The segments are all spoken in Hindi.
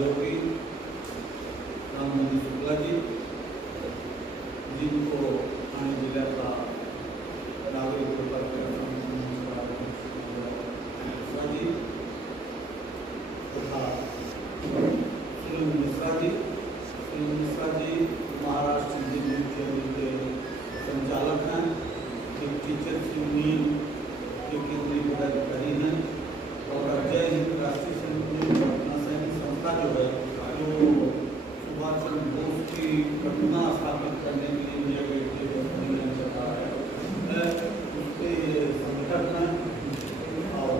सहयोगी राममोहन शुक्ला जी, जिनको थाने जिला का नागरिक जी तथा सुनील मिश्रा जी महाराष्ट्र इंजीनियरिंग केंद्र के संचालक हैं, एक टीचर्स यूनियन के केंद्रीय पदाधिकारी हैं और जय हिंद राष्ट्रीय सैनिक संस्था जो है जो सुभाष चंद्र बोस की प्रतिमा स्थापित करने के लिए इंडिया गेट के अभियान चला है उसके संगठन में और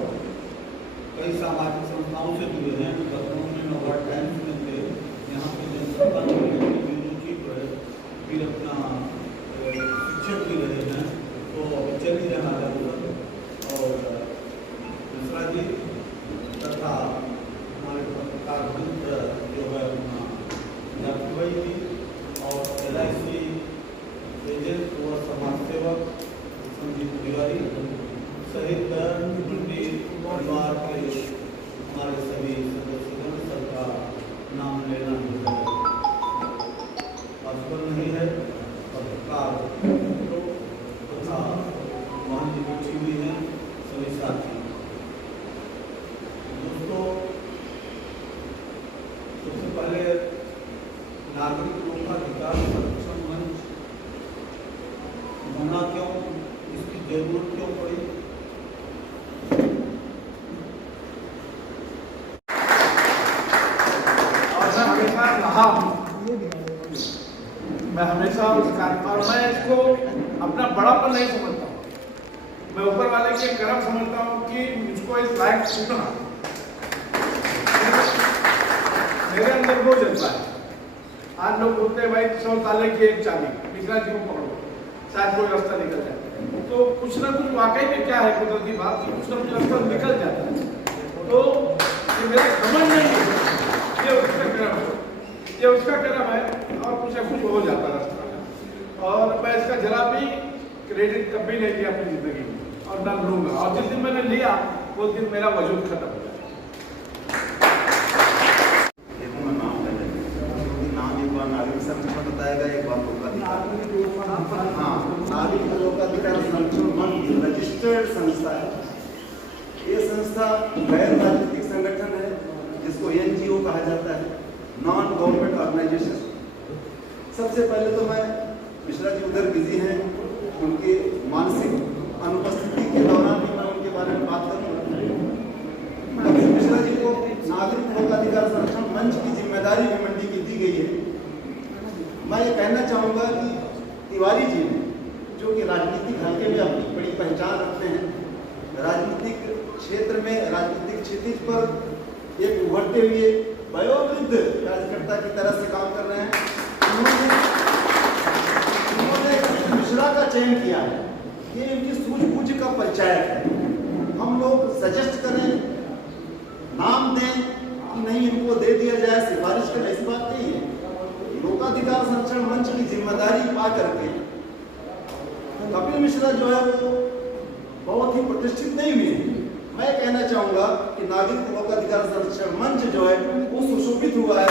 कई सामाजिक संस्थाओं से जुड़े हैं। लखनऊ में नवभारत टाइम्स में थे, यहाँ पे जनसंपर्क रुचि पर फिर अपना शिक्षक भी रहे हैं, तो चली जाना जरूरत और मिश्रा जी तथा हमारे पत्रकार मित्र जो है भाई जी और LIC एजेंट और समाज सेवक संदीप तिवारी सहित मंडी परिवार के हमारे सभी सदस्यों सबका नाम लेना पॉसिबल नहीं है। पत्रकार तथा वहाँ जी बैठी हुई हैं सभी साथी दोस्तों, सबसे पहले नागरिक लोकाधिकार संरक्षण मंच होना क्यों, इसकी जरूरत क्यों पड़ी? मैं हमेशा उस कार्यक्रम में इसको अपना बड़ापन नहीं समझता हूँ, मैं ऊपर वाले के कर्म समझता हूँ कि मुझको इस लायक चुना। मेरे अंदर वो जज्बा है। आज लोग बोलते हैं भाई 100 ताले की एक चाबी, मिश्रा जी को पकड़ो शायद कोई रास्ता निकल जाए, तो कुछ ना कुछ वाकई में क्या है कुदरती बात कि कुछ ना कुछ रास्ता निकल जाता है। तो ये मेरा समझ नहीं है, ये उसका कर्म है, ये उसका कर्म है और कुछ ना कुछ हो जाता है रास्ता। और मैं इसका जरा भी क्रेडिट कभी नहीं लिया अपनी जिंदगी में और न लूंगा, और जिस दिन मैंने लिया उस दिन मेरा वजूद खत्म हो जाए। नागरिक संरक्षण बताएगा, एक बार लोकाधिकार। हाँ, नागरिक लोकाधिकार संरक्षण मंच रजिस्टर्ड संस्था है। ये संस्था गैर राजनीतिक संगठन है जिसको NGO कहा जाता है, नॉन गवर्नमेंट ऑर्गेनाइजेशन। सबसे पहले तो मैं मिश्रा जी उधर बिजी हैं, उनके मानसिक अनुपस्थिति के दौरान भी मैं उनके बारे में बात करूँगा। मिश्रा जी को नागरिक लोकाधिकार संरक्षण मंच की जिम्मेदारी भी मंडी की दी गई है। मैं ये कहना चाहूँगा कि तिवारी जी ने, जो कि राजनीतिक हल्के में अपनी बड़ी पहचान रखते हैं, राजनीतिक क्षेत्र में राजनीतिक क्षितिज पर एक उभरते हुए वयोवृद्ध कार्यकर्ता की तरह से काम कर रहे हैं। उन्होंने मिश्रा का चयन किया है, ये इनकी सूझबूझ का परिचय है। हम लोग सजेस्ट करें, नाम दें कि नहीं इनको दे दिया जाए, सिफारिश करें, ऐसी बात नहीं है। लोकाधिकार संरक्षण मंच की जिम्मेदारी पा करके कपिल मिश्रा जो है वो बहुत ही प्रतिष्ठित नहीं हुए। मैं कहना चाहूंगा कि नागरिक लोकाधिकार संरक्षण मंच जो है वो सुशोभित हुआ है।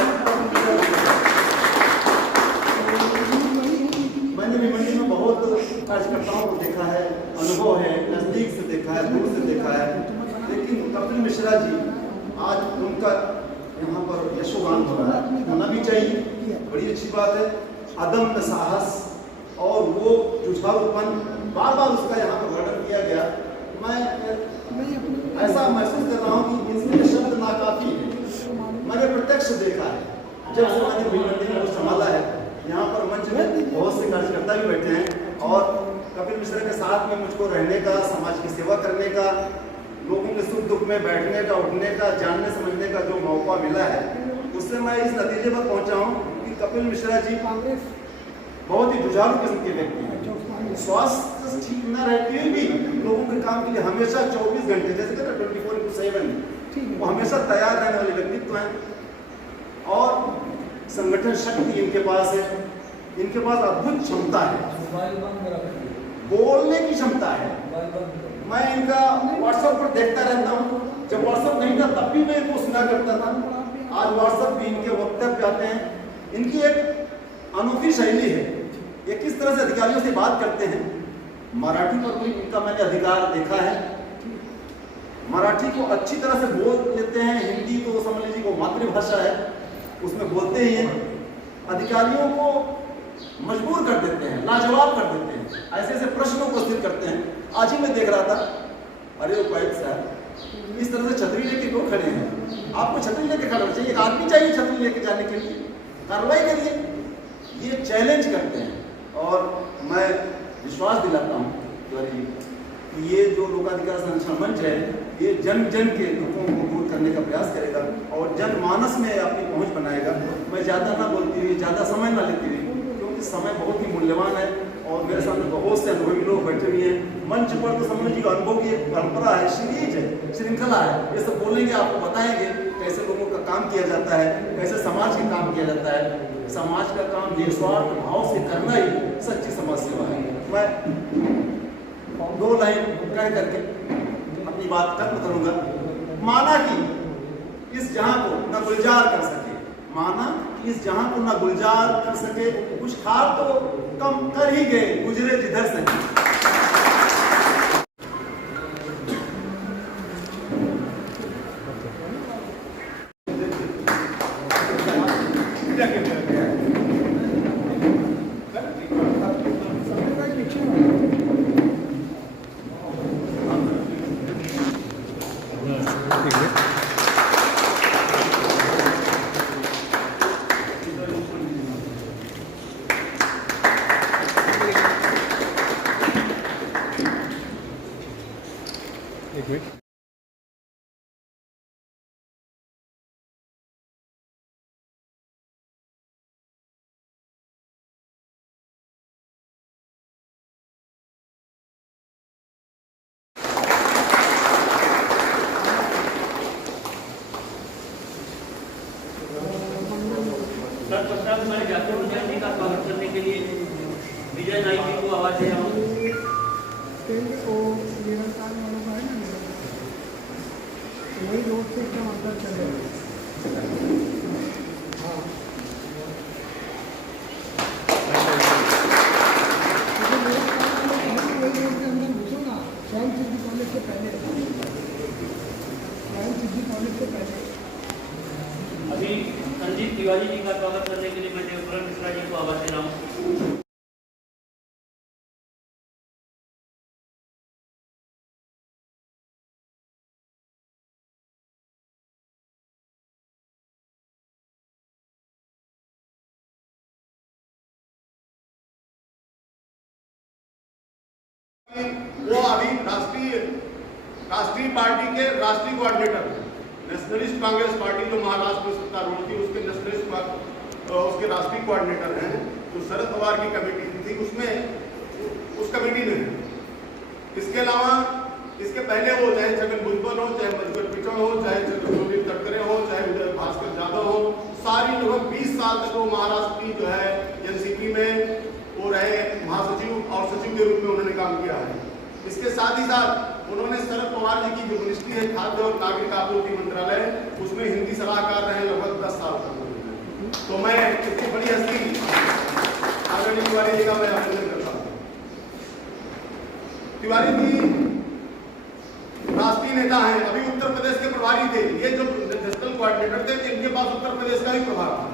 मैंने भी मंडी में बहुत कार्यकर्ताओं को देखा है, अनुभव है, नजदीक से देखा है, दूर से देखा है, लेकिन कपिल मिश्रा जी आज उनका यहाँ पर यशोगान हो रहा है, होना भी चाहिए, बड़ी अच्छी बात है। अदम्य साहस और वो जुझारूपन बार बार उसका यहाँ पर वर्णन किया गया। मैं ऐसा महसूस कर रहा हूँ कि इसमें शब्द नाकाफी है। मैंने प्रत्यक्ष देखा है, जब से मैंने भिवंडी को संभाला है, यहाँ पर मंच में बहुत से कार्यकर्ता भी बैठे हैं और कपिल मिश्रा के साथ में मुझको रहने का, समाज की सेवा करने का, लोगों के सुख दुख में बैठने का, उठने का, जानने समझने का जो मौका मिला है, उससे मैं इस नतीजे पर पहुंचा हूं कि कपिल मिश्रा जी बहुत ही जुझारू किस्म के व्यक्ति हैं। स्वास्थ्य ठीक न रहते हुए भी लोगों के काम के लिए हमेशा 24 घंटे, जैसे कहते हैं 24/7, वो हमेशा तैयार रहने वाले व्यक्तित्व हैं। और संगठन शक्ति इनके पास है, इनके पास अद्भुत क्षमता है, बोलने की क्षमता है। मैं इनका व्हाट्सएप पर देखता रहता हूँ। जब व्हाट्सएप नहीं था तब भी मैं इनको सुना करता था। आज व्हाट्सएप भी इनके वक्तव्य आते हैं। इनकी एक अनोखी शैली है, ये किस तरह से अधिकारियों से बात करते हैं। मराठी पर भी इनका मैंने अधिकार देखा है, मराठी को अच्छी तरह से बोल लेते हैं। हिंदी तो समझ लीजिए को मातृभाषा है, उसमें बोलते ही हैं। अधिकारियों को मजबूर कर देते हैं, लाजवाब कर देते हैं, ऐसे ऐसे प्रश्नों को स्थिर करते हैं। आज ही मैं देख रहा था, अरे उपायुक्त साहब इस तरह से छतरी लेके क्यों खड़े हैं? आपको छतरी लेके खड़ा चाहिए, एक आदमी चाहिए छतरी लेके जाने के लिए, कार्रवाई करिए। ये चैलेंज करते हैं और मैं विश्वास दिलाता हूँ कि ये जो लोकाधिकार संरक्षण मंच है ये जन जन के दुखों को दूर करने का प्रयास करेगा और जनमानस में अपनी पहुंच बनाएगा। मैं ज़्यादा ना बोलती हुई, ज़्यादा समय ना लेती हुई, क्योंकि समय बहुत ही मूल्यवान है और मेरे सामने बहुत से अनुभवी लोग बैठे हुए हैं। मंच पर तो समझ लीजिए अनुभव की एक परंपरा है, सीरीज है, श्रृंखला है। ये सब बोलेंगे, आपको बताएंगे कैसे लोगों का काम किया जाता है, कैसे समाज का काम किया जाता है। समाज का काम निस्वार्थ भाव से करना ही सच्ची समाज सेवा है। मैं 2 लाइन कह करके अपनी बात खत्म करूंगा। माना कि इस जहां को न गुलजार कर सके, माना कि इस जहां को न गुलजार कर सके, कुछ खाब तो कम कर ही गए, गुजरे जिधर से। तत्पश्चात मैं जाकिर हुसैन जी का स्वागत करने के लिए विजय नाइक जी को आवाज दे रहा हूँ। वही रोड से एकदम अंदर चले हाँ वही रोड के अंदर घुसो ना, स्वयं सिद्धि कॉलेज से पहले, स्वयं सिद्धि कॉलेज से पहले। अभी संजीव तिवारी जी का स्वागत करने के लिए मैं देवपुरन मिश्रा जी को आवाज दे रहा हूँ। वो अभी राष्ट्रीय पार्टी के राष्ट्रीय कोऑर्डिनेटर, नेशनलिस्ट कांग्रेस पार्टी जो महाराष्ट्र में सत्तारूढ़ थी उसके नेशनलिस्ट उसके राष्ट्रीय कोऑर्डिनेटर हैं। जो शरद पवार की कमेटी थी उसमें उस कमेटी में है। इसके अलावा इसके पहले वो चाहे छगन भुजबल हो, चाहे मधुकर पिचौड़ हो, चाहे चंद्रशेखर तटकरे हो, चाहे विजय भास्कर यादव हो, सारी लगभग 20 साल तक वो महाराष्ट्र की जो है एनसीपी में वो रहे, महासचिव और सचिव के रूप में उन्होंने काम किया है। इसके साथ ही साथ उन्होंने शरद पवार जी की जो मिनिस्ट्री है खाद्य और नागरिक आपूर्ति मंत्रालय, उसमें हिंदी सलाहकार रहे लगभग 10 साल तक। तो मैं इतनी बड़ी हस्ती आदरणीय तिवारी जी का मैं अभिनंदन करता हूँ। तिवारी जी राष्ट्रीय नेता हैं, अभी उत्तर प्रदेश के प्रभारी थे। ये जो नेशनल कोऑर्डिनेटर थे इनके पास उत्तर प्रदेश का भी प्रभार था,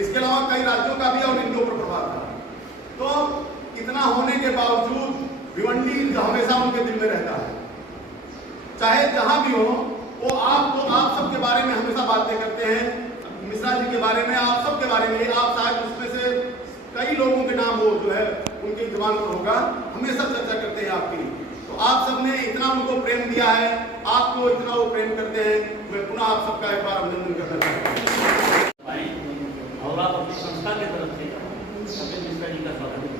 इसके अलावा कई राज्यों का भी और इनके ऊपर प्रभार था। तो इतना होने के बावजूद भिवंडी हमेशा उनके दिल में रहता है, चाहे जहां भी हो। वो आप सबके बारे में हमेशा बातें करते हैं, मिश्रा जी के बारे में, आप सबके बारे में। आप शायद उसमें से कई लोगों के नाम वो जो है उनकी जुबान पर होगा, हमेशा चर्चा करते हैं आपकी। तो आप सबने इतना उनको प्रेम दिया है, आपको इतना वो प्रेम करते हैं। मैं पुनः आप सबका एक बार अभिनंदन करना चाहता हूँ और आप अपनी संस्था की तरफ से मिश्रा जी का स्वागत करें।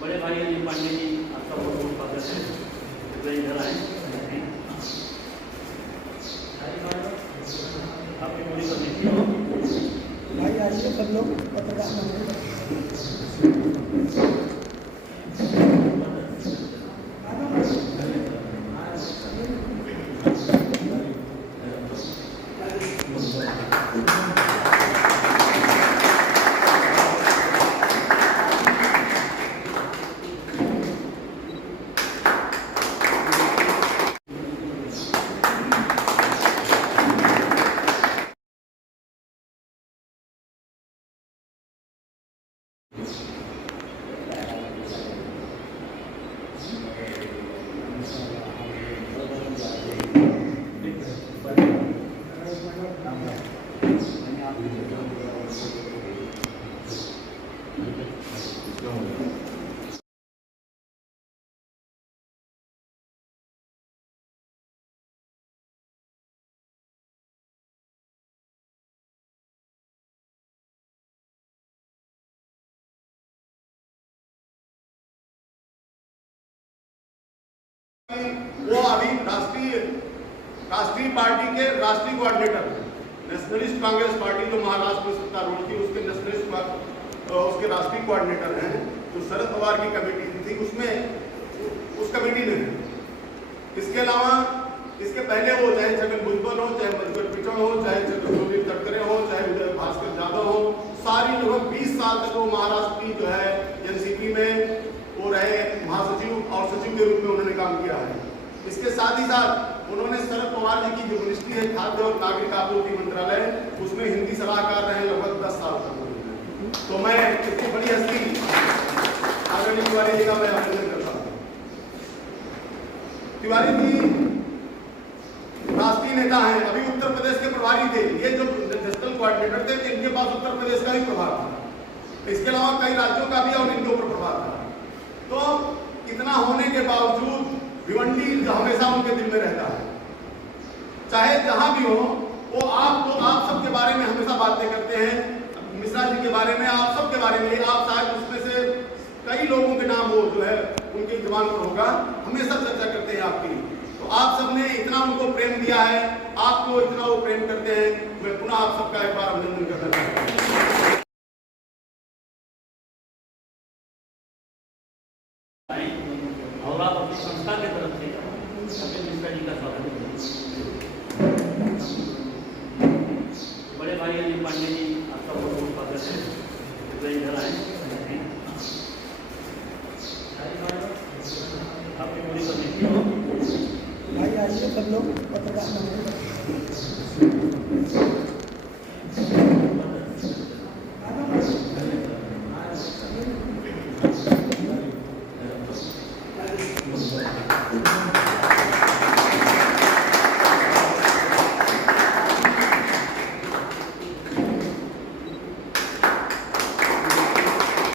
बड़े भाई अनिल पांडे जी आपका बहुत बहुत स्वागत है, इधर आए। आपकी पूरी कमेटी भाई आइए सब लोग पत्रकार वो अभी राष्ट्रीय पार्टी के राष्ट्रीय कोऑर्डिनेटर, नेशनलिस्ट कांग्रेस पार्टी जो महाराष्ट्र में सत्तारूढ़ थी उसके उसके राष्ट्रीय कोऑर्डिनेटर हैं, जो शरद पवार की कमेटी थी उसमें उस कमेटी में है। इसके अलावा इसके पहले वो चाहे छगन भुजबल हो, चाहे मधुकर पिचड़ हो, चाहे चंद्रशेखर तटकरे हो, चाहे उदय भास्कर यादव हो, सारी लगभग 20 साल तक वो महाराष्ट्र की जो है एनसीपी में वो रहे, महासचिव और सचिव के रूप में उन्होंने काम किया है। इसके साथ ही साथ उन्होंने शरद पवार जी की जो मिनिस्ट्री है खाद्य और नागरिक आपूर्ति मंत्रालय, उसमें हिंदी सलाहकार रहे लगभग 10 साल तक। तो मैं इतनी बड़ी हस्ती आदरणीय तिवारी जी का मैं अभिनंदन करता हूँ। तिवारी जी राष्ट्रीय नेता हैं, अभी उत्तर प्रदेश के प्रभारी थे। ये जो नेशनल कोऑर्डिनेटर थे इनके पास उत्तर प्रदेश का भी प्रभार था, इसके अलावा कई राज्यों का भी और इनके ऊपर प्रभार था। तो इतना होने के बावजूद भिवंडी हमेशा उनके दिल में रहता है, चाहे जहां भी हो। वो आप सबके बारे में हमेशा बातें करते हैं, मिश्रा जी के बारे में, आप सबके बारे में। आप शायद उसमें से कई लोगों के नाम वो जो है उनकी जुबान पर होगा, हमेशा चर्चा करते हैं आपकी। तो आप सबने इतना उनको प्रेम दिया है, आपको इतना वो प्रेम करते हैं, मैं पुनः आप सबका एक बार अभिनंदन करना चाहता हूँ। और आप अपनी संस्था की तरफ से कपिल मिश्रा जी का स्वागत करें। बड़े भाई अनिल पांडे जी आपका बहुत बहुत स्वागत है, इधर आए। आपकी पूरी कमेटी हो भाई आइए सब लोग पत्रकार